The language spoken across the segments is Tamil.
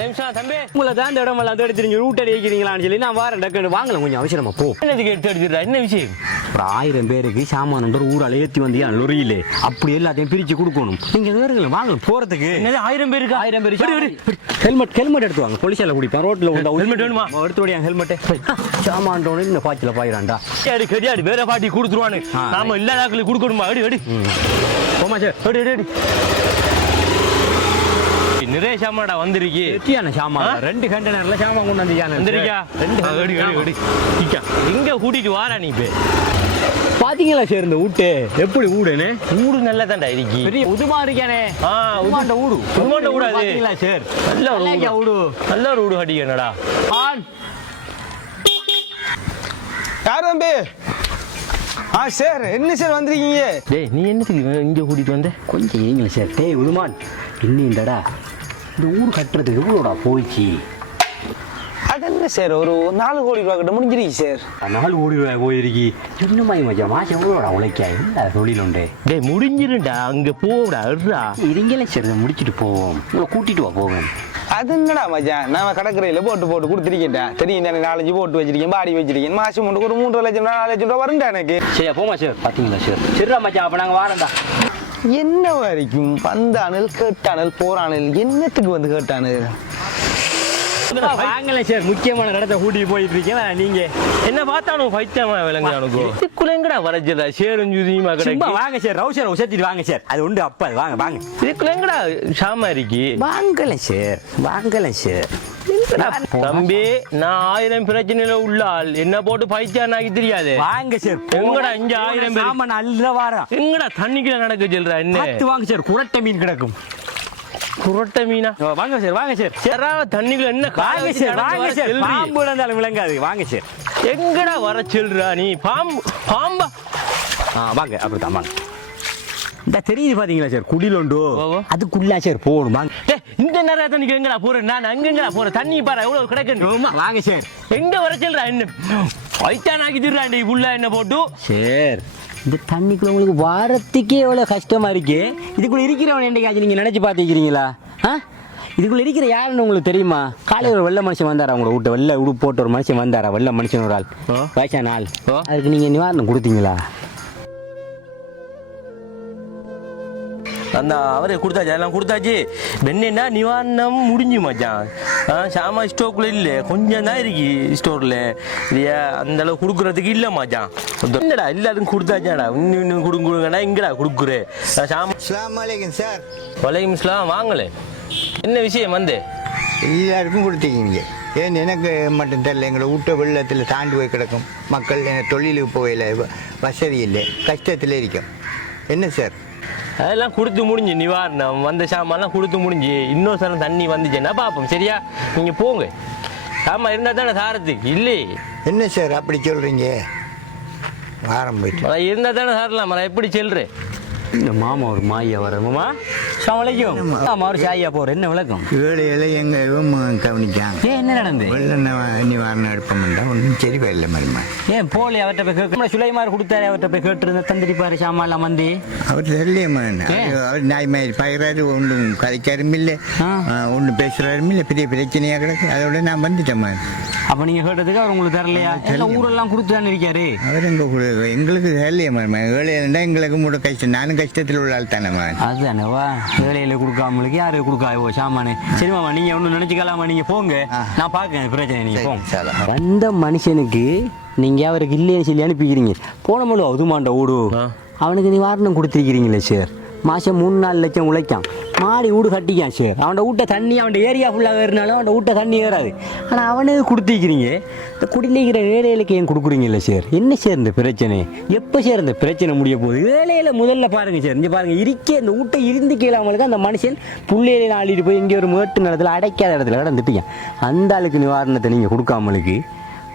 நிமிஷம் தம்பி. உங்களை தான் இந்த இடம் எல்லாம் தேடி தெரிஞ்சு ரூட் அடிக்கிறீங்களான்னு சொல்லி நான் வாரேன் டக்குனு வாங்கலாம் கொஞ்சம் அவசரமா போ. என்னதுக்கு எடுத்து எடுத்துடுறா? என்ன விஷயம்? ஒரு ஆயிரம் பேருக்கு சாமான நம்பர் ஊரால ஏத்தி வந்தியா லொரியிலே? அப்படி எல்லாத்தையும் பிரிச்சு கொடுக்கணும். நீங்க வேறுங்கள வாங்க போறதுக்கு. என்னது ஆயிரம் பேருக்கு? ஆயிரம் பேர். ஹெல்மெட் ஹெல்மெட் எடுத்து வாங்க. போலீஸால குடிப்பேன். ரோட்ல உண்டா Helmet வேணுமா? எடுத்து வடியா ஹெல்மெட் சாமான்டோன்னு இந்த பாய்ச்சல பாயிரான்டா அடி கடியாடி வேற பாட்டி கொடுத்துருவானு. நாம இல்லாதாக்களுக்கு கொடுக்கணுமா? அடி அடி. போமா சார் அடி அடி. நிறைய சாமாடா வந்திருக்கி. சாமான். ஆ? ரெண்டு கண்டெய்னர்ல சாமான் கொண்டு வந்திருக்கானு வந்திருக்கியா ரெண்டு. எங்க கூட்டிட்டு வாரா நீ இப்ப? பாத்தீங்களா சார் இந்த வீட்டு? எப்படி வீடுன்னு ஊடு நல்லா தான்டா இருக்கி. பெரிய உதுமா இருக்கானே. ஆ உதுமாண்ட வீடு உதுமாண்ட வீடு அது. பாத்தீங்களா சார்? நல்ல ஒரு வீடு வீடு நல்ல ஒரு கட்டி என்னடா? ஆன். யார் தம்பி? ஆ சார் என்ன சார் வந்திருக்கீங்க? டேய் நீ என்னத்துக்கு இங்க கூட்டிட்டு வந்த? கொஞ்சம் இருங்களா சார். டேய் உதுமான் இன்னும் இந்தடா. இந்த ஊர் கட்டுறதுக்கு எவ்வளோடா போயிடுச்சு அது என்ன சார் ஒரு நாலு கோடி ரூபா கிட்ட முடிஞ்சிருக்கு சார். நாலு கோடி ரூபாய் போயிருக்கி. இன்னுமாய் மச்சான்? மாசம் எவ்வளோடா உழைக்கா என்ன தொழில் உண்டு? டேய் முடிஞ்சிருண்டா அங்க போடா இருடா. இருங்களே சார் முடிச்சிட்டு போவோம். உங்களை கூட்டிட்டு வா போவோம். அது என்னடா மச்சான்? நான் கடற்கரையில் போட்டு போட்டு கொடுத்துருக்கேன் தெரியும் தானே நாலஞ்சு போட்டு வச்சிருக்கேன் பாடி வச்சிருக்கேன். மாசம் மட்டும் ஒரு மூன்றரை லட்சம் ரூபா, நாலு லட்சம் ரூபா வரும்டா எனக்கு. சரியா போமா சார். பாத்தீங்களா சார்? சரிடா மச்சான் அப்போ நாங்கள் வாரண்டா என்ன வரைக்கும் வந்தானல் கேட்டானல் போறானல்? என்னத்துக்கு வந்து கேட்டானல் வாங்கல சார். முக்கியமான இடத்த கூட்டிட்டு போயிட்டு இருக்கேன். நீங்க என்ன பார்த்தானு பைத்தியமா விளங்க அவனுக்கு இதுக்குள்ள எங்கடா வரஜடா சேரும் சுதியுமா சும்மா கிடக்கு வாங்க சார். ரவுசர் உசத்திட்டு வாங்க சார். அது உண்டு அப்பா. வாங்க வாங்க. இதுக்குள்ள எங்கடா சாமா இருக்கி வாங்கல சார். வாங்கல சார். தம்பி நான் ஆயிரம் பிரச்சனையில உள்ள ஆள் என்ன போட்டு பைத்தியம் ஆகி தெரியாது. வாங்க சார் எங்கடா இங்க ஆயிரம் பேர்? அல்ல வாரம். எங்கடா தண்ணிக்குள்ள நடக்க சொல்றா என்ன? வாங்க சார் குரட்டை மீன் கிடக்கும். குரட்ட மீனா? வாங்க சார் வாங்க சார். சரா தண்ணிக்குள்ள என்ன வாங்க சார் வாங்க சார்? பாம்பு இருந்தாலும் விளங்காது. வாங்க சார். எங்கடா வர சொல்றா நீ? பாம்பு பாம்பா. ஆ வாங்க அப்படித்தான் வாங்க இந்த தெரியுது பாத்தீங்களா சார்? குடில் உண்டு. அதுக்குள்ளா சார் போகணும்? வாங்க இந்த நேரம் தண்ணிக்கு எங்கடா போறேன் நான் அங்க எங்கடா போறேன்? தண்ணி பாரு எவ்வளவு கிடக்கு வாங்க சார். எங்க வர சொல்றா என்ன? பைத்தியம் ஆகி திருறாண்டி உள்ள என்ன போட்டு? சார் இந்த தண்ணிக்குள்ள உங்களுக்கு வாரத்துக்கே எவ்வளோ கஷ்டமா இருக்கு? இதுக்குள்ள இருக்கிறவன் என்னைக்காச்சும் நீங்க நினைச்சு பார்த்துக்கிறீங்களா ஆ? இதுக்குள்ள இருக்கிற யாருன்னு உங்களுக்கு தெரியுமா? காலையில் ஒரு வெள்ளை மனுஷன் வந்தாரா உங்களை விட்டு? வெள்ளை உடுப்பு போட்டு ஒரு மனுஷன் வந்தாரா? வெள்ளை மனுஷன் ஒரு ஆள். வயசான ஆள். அதுக்கு நீங்க நிவாரணம் கொடுத்தீங்களா? அந்த அவரே கொடுத்தாச்சு எல்லாம் கொடுத்தாச்சு. என்னன்னா நிவாரணம் முடிஞ்சு மச்சான். ஆ, சாமா ஸ்டோக்ல இல்ல கொஞ்சம் தான் இருக்கு ஸ்டோர்ல. இல்லையா அந்த அளவு கொடுக்கறதுக்கு இல்ல மச்சான். என்னடா எல்லாரும் கொடுத்தாச்சாடா? இன்னும் இன்னும் கொடுங்க கொடுங்கடா எங்கடா கொடுக்குறே? சாமா அஸ்ஸலாமு அலைக்கும் சார். வலைக்கும் இஸ்லாம் வாங்கல. என்ன விஷயம் வந்து? எல்லாருக்கும் கொடுத்துருக்கீங்க ஏன் எனக்கு மட்டும் தெரியல எங்களை வீட்டை வெள்ளத்தில் தாண்டி போய் கிடக்கும். மக்கள் தொழிலுக்கு போகல வசதி இல்லை. கஷ்டத்தில் இருக்கும். என்ன சார்? அதெல்லாம் கொடுத்து முடிஞ்சு நிவாரணம் வந்த சாமான்லாம் கொடுத்து முடிஞ்சு இன்னொரு சரம் தண்ணி வந்துச்சுன்னா பார்ப்போம் சரியா? நீங்க போங்க. சாமா இருந்தா தானே சாரத்துக்கு? இல்லையே என்ன சார் அப்படி சொல்கிறீங்க வாரம் போயிட்டு. மழை இருந்தா தானே சாரலாம் எப்படி செல்றேன் இந்த மாமா ஒரு மாயா வர மாமா சமலைக்கும் மாமா ஒரு சாயா போற என்ன விளக்கம்? வேலையில எங்கள் இவன் கவனிச்சாங்க ஏன் என்ன நடந்து? நிவாரணம் எடுப்போம்டா ஒன்றும் சரி வரல மருமா. ஏன் போலி அவர்கிட்ட போய் கேட்க சுலைமார் கொடுத்தாரு அவர்கிட்ட போய் கேட்டு தந்திரிப்பாரு சாமான்லாம் வந்து. அவர் தெரியலையம்மா? அவர் நாய் மாதிரி பயிராரு ஒன்றும் கதைக்காரும் இல்லை. ஒன்றும் பேசுகிறாரும் இல்லை. பெரிய பிரச்சனையாக கிடக்கு. அதோட நான் வந்துட்டேம்மா அப்ப நீங்க கேட்டதுக்கு அவர் உங்களுக்கு தரலையா? எல்லாம் ஊரெல்லாம் கொடுத்து தானே இருக்காரு? அவர் எங்க எங்களுக்கு வேலையம்மா ஏழையா எங்களுக்கு கூட கஷ்டம். நானும் கஷ்டத்தில் உள்ள ஆள் தானேம்மா அதுதானேவா? வேலையில கொடுக்காமலுக்கு யாரு கொடுக்காயோ சாமானு. சரி மாமா நீங்க ஒன்றும் நினைச்சுக்கலாமா? நீங்க போங்க. நான் பார்க்கேன் பிரச்சனை நீங்க சரி, போங்க. வந்த மனுஷனுக்கு நீங்க அவருக்கு இல்லைன்னு சொல்லி அனுப்பிக்கிறீங்க. போன முழு அதுமாண்ட ஓடு. அவனுக்கு நிவாரணம் கொடுத்துருக்கிறீங்களே சார். மாதம் மூணு நாலு லட்சம் உழைக்கான். மாடி வீடு கட்டிக்கான் சார் அவன் வீட்டை தண்ணி அவன் ஏரியா ஃபுல்லாக ஏறினாலும் அவன் வீட்டை தண்ணி ஏறாது. ஆனால் அவனுக்கு கொடுத்திருக்கிறீங்க. இந்த குடிநீக்கிற ஏழைகளுக்கு ஏன் கொடுக்குறீங்கல்ல சார் என்ன சார் இந்த பிரச்சனை? எப்போ சார் இந்த பிரச்சனை முடிய போகுது? ஏழையில முதல்ல பாருங்கள் சார் இங்கே பாருங்க இருக்கே இந்த வீட்டை இருந்து கீழாமலுக்கு அந்த மனுஷன் புள்ளையில நாளிட்டு போய் இங்கே ஒரு மேட்டு நிலத்தில் அடைக்காத இடத்துல கிடந்துட்டீங்க அந்த ஆளுக்கு நிவாரணத்தை நீங்கள் கொடுக்காமலுக்கு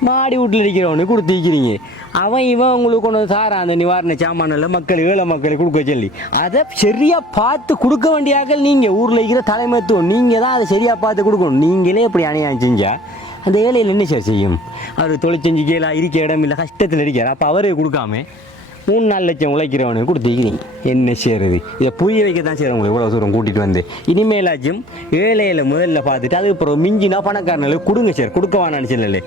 மாடி வீட்டில் இருக்கிறவனுக்கு கொடுத்துருக்கிறீங்க அவன் இவன் உங்களுக்கு கொண்டு சாரா அந்த நிவாரண சாமானில் மக்கள் ஏழை மக்களுக்கு கொடுக்க சொல்லி. அதை சரியாக பார்த்து கொடுக்க வேண்டிய நீங்கள் ஊரில் இருக்கிற தலைமைத்துவம் நீங்கள் தான் அதை சரியாக பார்த்து கொடுக்கணும். நீங்களே இப்படி அநியாயம் செஞ்சா அந்த ஏழையில் என்ன சார் செய்யும்? அவர் தொழிற்செஞ்சு கீழே இருக்க இடம் இல்லை கஷ்டத்தில் இருக்கார். அப்போ அவரே கொடுக்காம மூணு நாலு லட்சம் உழைக்கிறவனுக்கு கொடுத்துருக்கிறீங்க என்ன செய்யறது இதை? புரிய வைக்க தான் செய்கிறேன் உங்களை இவ்வளோ தூரம் கூட்டிகிட்டு வந்து. இனிமேலாச்சும் ஏழையில முதல்ல பார்த்துட்டு அதுக்கப்புறம் மிஞ்சினா பணக்காரனுக்கு கொடுங்க சார். கொடுக்க வேணான்னு சொல்லலை.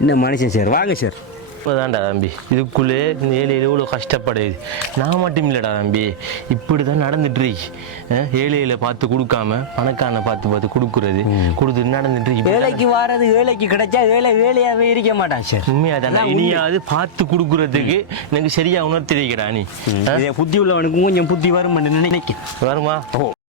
என்ன மனுஷன் சார்? வாங்க சார். இப்போதான்டா தம்பி. இதுக்குள்ளே ஏழையில் எவ்வளோ கஷ்டப்படுது. நான் மட்டும் இல்லைடா தம்பி. இப்படி தான் நடந்துட்டு இருக்கு அஹ், ஏழையில பார்த்து கொடுக்காம பணக்காரனை பார்த்து பார்த்து கொடுக்குறது. கொடுத்து நடந்துட்டு இருக்கு இப்படி ஏழைக்கு வாரது ஏழைக்கு கிடைச்சா ஏழை வேலையாகவே இருக்க மாட்டான் சார். உண்மையா தான்? இனியாவது பார்த்து கொடுக்குறதுக்கு எனக்கு சரியா உணர்த்தி வைக்கிறா நீ புத்தி உள்ளவனுக்கு கொஞ்சம் புத்தி வரும் நினைக்கிறேன். வருமா?